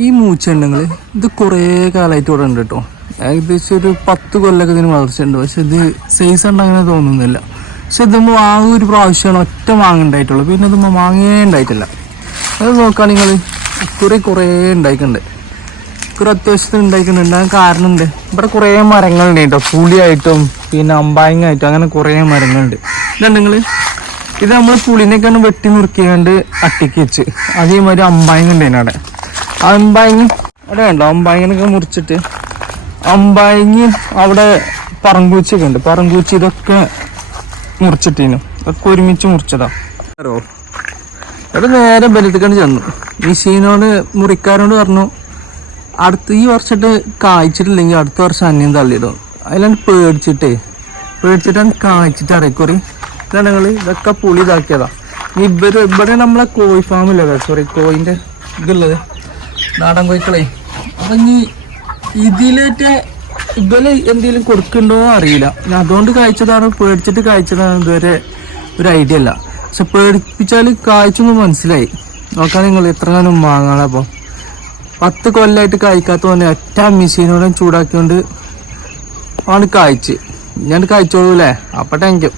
ഈ മൂച്ചെണ്ണങ്ങൾ ഇത് കുറേ കാലമായിട്ട് ഇവിടെ ഉണ്ട് കേട്ടോ ഏകദേശം ഒരു പത്ത് കൊല്ലൊക്കെ ഇതിന് വളർച്ചയുണ്ട്. പക്ഷെ ഇത് സൈസ് ഉണ്ട് അങ്ങനെ തോന്നുന്നില്ല. പക്ഷെ ഇതുമ്പോൾ ആ ഒരു പ്രാവശ്യമാണ് ഒറ്റ വാങ്ങണ്ടായിട്ടുള്ളൂ പിന്നെ ഇതുമ്പോൾ മാങ്ങേ ഉണ്ടായിട്ടില്ല. അത് നോക്കുക നിങ്ങൾ കുറേ കുറേ ഉണ്ടായിട്ടുണ്ട്. കുറേ അത്യാവശ്യത്തിന് ഉണ്ടായിക്കുന്നുണ്ട് ഉണ്ടാകാൻ കാരണമുണ്ട്. ഇവിടെ കുറേ മരങ്ങളുണ്ട് കേട്ടോ പുളിയായിട്ടും പിന്നെ അമ്പായങ്ങായിട്ടും അങ്ങനെ കുറേ മരങ്ങളുണ്ട്. ഇതുണ്ട് നിങ്ങൾ ഇത് നമ്മൾ പുളിനൊക്കെ ഒന്ന് വെട്ടി നുറുക്കിയാണ്ട് അട്ടിക്ക് വെച്ച്. അതേമാതിരി അമ്പായങ്ങ ഉണ്ടായിരുന്നു അവിടെ അമ്പായങ്ങ അവിടെ ഉണ്ടോ അമ്പായങ്ങനൊക്കെ മുറിച്ചിട്ട്. അമ്പായങ്ങി അവിടെ പറങ്കൂച്ചൊക്കെ ഉണ്ട് പറങ്കൂച്ചി ഇതൊക്കെ മുറിച്ചിട്ടീനു. ഇതൊക്കെ ഒരുമിച്ച് മുറിച്ചതാ. അറിയോ ഇവിടെ നേരെ ബലത്തിക്കാണ് ചെന്നു. മിഷീനോട് മുറിക്കാരോട് പറഞ്ഞു അടുത്ത ഈ വർഷമായിട്ട് കായ്ച്ചിട്ടില്ലെങ്കിൽ അടുത്ത വർഷം അന്യം തള്ളിയിടും. അതിലാണ് പേടിച്ചിട്ടേ പേടിച്ചിട്ടാണ് കായ്ച്ചിട്ട് അരക്കുറി ഇതാണ് ഞങ്ങൾ ഇതൊക്കെ പുളി ഇതാക്കിയതാ. ഇവർ ഇവിടെ നമ്മളെ കോഴി ഫാമില്ല സോറി കോയിന്റെ ഇതുള്ളത്. നാടൻ കോഴിക്കളെ. അപ്പൊ ഇനി ഇതിലേറ്റ് ഇവൽ എന്തെങ്കിലും കൊടുക്കണ്ടോ അറിയില്ല. അതുകൊണ്ട് കായ്ച്ചതാണ് പേടിച്ചിട്ട് കായ്ച്ചതാണ് ഇതുവരെ ഒരു ഐഡിയ അല്ല. പക്ഷെ പേടിപ്പിച്ചാൽ കായ്ച്ചൊന്നും മനസ്സിലായി. നോക്കാൻ നിങ്ങൾ എത്ര കാലം വാങ്ങാളപ്പോ പത്ത് കൊല്ലായിട്ട് കായ്ക്കാത്ത പോലെ ഒറ്റ മെഷീനോടെ ചൂടാക്കിയോണ്ട് ആണ് കായ്ച്ച്. ഞാൻ കായ്ച്ചോളൂല്ലേ അപ്പൊ താങ്ക് യു